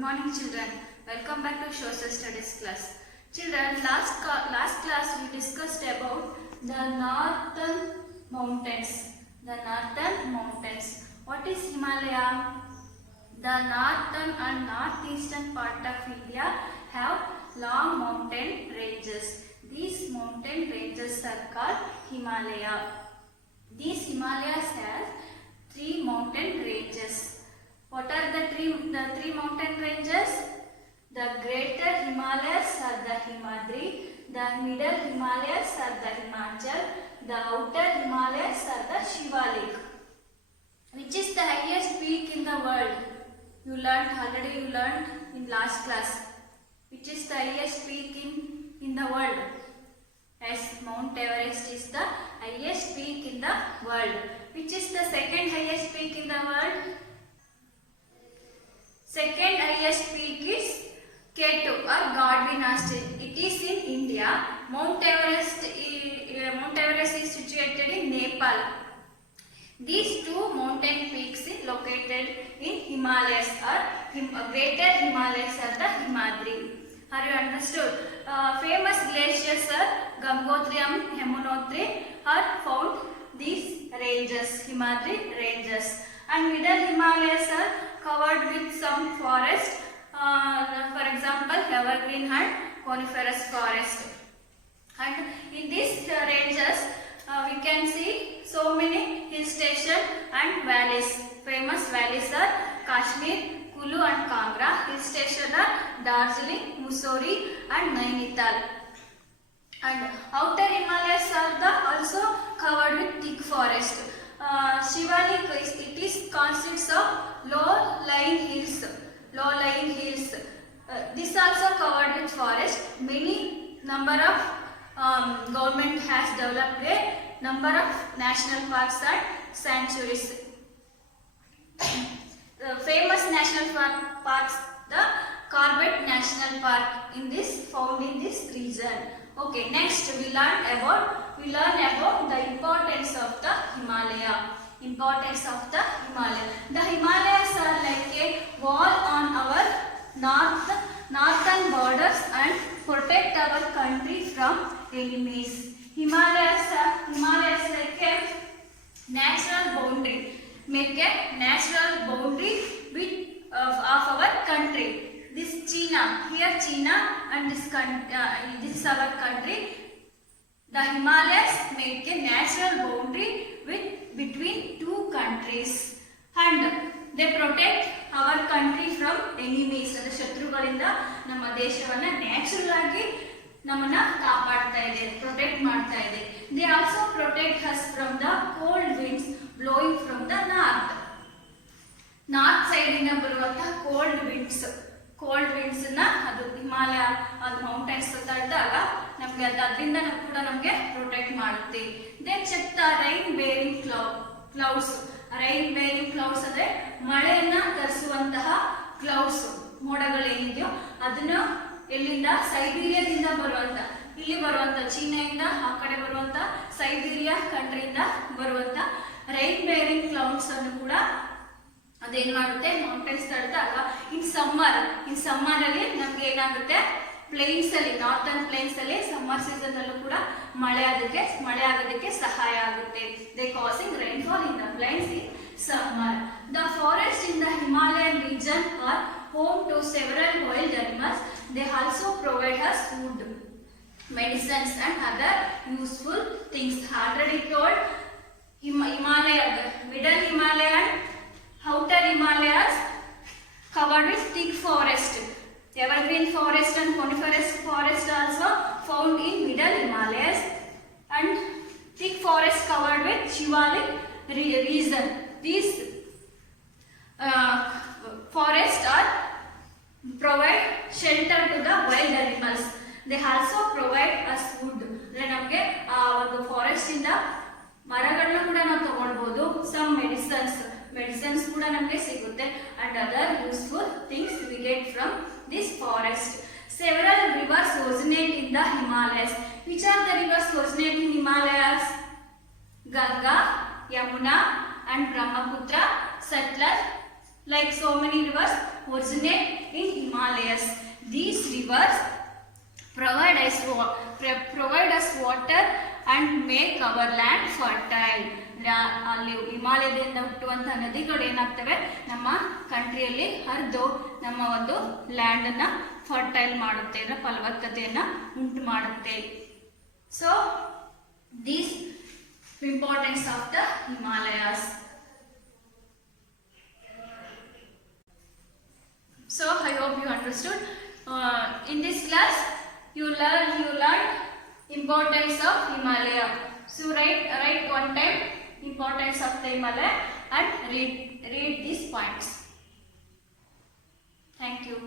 morning children. Welcome back to social studies class. Children, last class we discussed about the northern mountains. The northern mountains. What is Himalaya? The northern and northeastern part of India have long mountain ranges. These mountain ranges are called Himalaya. These Himalayas have three mountain ranges. What are the three mountain ranges? The greater Himalayas are the Himadri, the middle Himalayas are the Himachal, the outer Himalayas are the Shivalik. Which is the highest peak in the world? You learned in last class. Which is the highest peak in the world? Yes, Mount Everest is the highest peak in the world. Which is the second highest peak in the world? Second highest peak is K2 or Godwin Austen. It is in India. Mount Everest is situated in Nepal. These two mountain peaks are located in Himalayas or greater Himalayas are the Himadri. Are you understood? Famous glaciers are Gangotri and Yamunotri are found these ranges, Himadri ranges. And middle Himalayas are covered with some forest, for example evergreen and coniferous forest. And in these ranges we can see so many hill stations and valleys. Famous valleys are Kashmir, Kulu and Kangra. Hill stations are Darjeeling, Mussoorie and Nainital. And outer Himalayas are also covered with thick forest. Shivalik consists of low-lying hills. This also covered with forest. Many number of government has developed a number of national parks and sanctuaries. Famous national parks, the Corbett National Park found in this region. Okay, next we learn about the importance of the Himalaya. The Himalayas are like a wall on our northern borders and protect our country from enemies. Himalayas like a natural boundary. Make a natural boundary of our country. This China and this is our country. The Himalayas make a natural boundary between two countries and they protect our country from enemies. And ಶತ್ರುಗಳಿಂದ ನಮ್ಮ ದೇಶವನ್ನ natural ಆಗಿ ನಮ್ಮನ್ನ ಕಾಪಾಡ್ತಾ ಇದೆ, protect ಮಾಡ್ತಾ ಇದೆ. They also protect us from the cold winds blowing from the north. North side ಇಂದ ಬರುವಂತ ಕೋಲ್ಡ್ ವಿಂಡ್ಸ್ ನ ಅದು ಹಿಮಾಲಯ ಅದು ಮೌಂಟೈನ್ಸ್ ಇದ್ದಾಗ ನಮಗೆ ಅದರಿಂದ ಕೂಡ ನಮಗೆ ಪ್ರೊಟೆಕ್ಟ್ ಮಾಡುತ್ತೆ. Then check the rain bearing clouds. Rain bearing clouds ಅಂದ್ರೆ ಮಳೆಯನ್ನ ತರಿಸುವಂತಹ ಕ್ಲೌಡ್ಸ್, ಮೋಡಗಳೇನಿದೆಯೋ ಅದನ್ನ ಎಲ್ಲಿಂದ ಸೈಬೀರಿಯಾದಿಂದ ಇಲ್ಲಿ ಬರುವಂತ ಚೀನಾದಿಂದ ಆ ಕಡೆ ಬರುವಂತ ಸೈಬೀರಿಯಾ ಕಂಟ್ರಿಯಿಂದ ಬರುವಂತ ರೈನ್ ಬೇರಿಂಗ್ ಕ್ಲೌಡ್ಸ್ ಅನ್ನು ಕೂಡ ಅದೇನ್ ಮಾಡುತ್ತೆ ಮೌಂಟೈನ್ಸ್ ತಡೆದಾಗ ಇನ್ ಸಮ್ಮರ್ ಅಲ್ಲಿ ನಮ್ಗೆ ಏನಾಗುತ್ತೆ ಪ್ಲೇನ್ಸ್ ಅಲ್ಲಿ ನಾರ್ಥನ್ ಪ್ಲೇನ್ಸ್ ಅಲ್ಲಿ ಸಮ್ಮರ್ ಸೀಸನ್ ಅಲ್ಲೂ ಕೂಡ ಮಳೆ ಆಗೋದಕ್ಕೆ ಸಹಾಯ ಆಗುತ್ತೆ. They causing rainfall in the plains in summer. The forests in the Himalayan region are home to several wild animals. They also provide us food, medicines and other useful things. Already told Himalaya, middle Himalaya and outer Himalayas covered with thick forest. Evergreen forest and coniferous forest also found in middle Himalayas and thick forest covered with Shivalik region. These forests provide shelter to the wild animals. They also provide us food. ನಮಗೆ ಒಂದು forest ಇಂದ ಮರಗಳನ್ನ ಕೂಡ ನಾವು ತಗೊಳ್ಬಹುದು. Some medicines ಕೂಡ ನಮಗೆ ಸಿಗುತ್ತೆ and other useful things we get from this forest. Several rivers originate in the Himalayas. Which are the rivers originate in Himalayas? Ganga, Yamuna and Brahmaputra, Satluj like so many rivers originate in Himalayas. These rivers provide us water and make our land fertile. ಅಲ್ಲಿ ಹಿಮಾಲಯದಿಂದ ಹುಟ್ಟುವಂತಹ ನದಿಗಳು ಏನಾಗ್ತವೆ ನಮ್ಮ ಕಂಟ್ರಿಯಲ್ಲಿ ಹರಿದು ನಮ್ಮ ಒಂದು land ಅನ್ನ fertile ಮಾಡುತ್ತೆ, ಅಂದ್ರೆ ಫಲವತ್ತತೆಯನ್ನ ಉಂಟು ಮಾಡುತ್ತೆ. So this importance of the Himalayas. So I hope you understood. In this class you learned importance of Himalaya. So write one time importance of the Himalaya and read these points. Thank you.